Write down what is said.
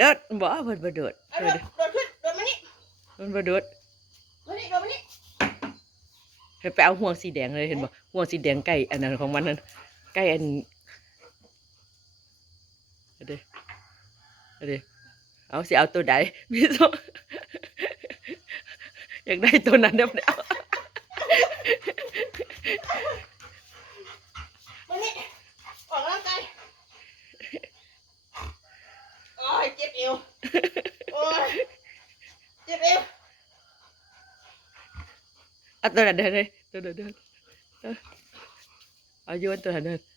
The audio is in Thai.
ดดบ่เพิ่นบ่ดดเดนนดเพิ่นบ่ดดมานนิเไปเอาห่วงสีแดงเลยเห็นบ่ห่วงสีแดงใกล้อันนั้นของมันนั่นใกล้อันเดเดเอาสิเอาตัวใดมีตัวอยากได้ตัวนั้นเด้อ chết yêu ôi chết yêu à tôi là đây đây tôi là đây ở dưới anh tôi là đây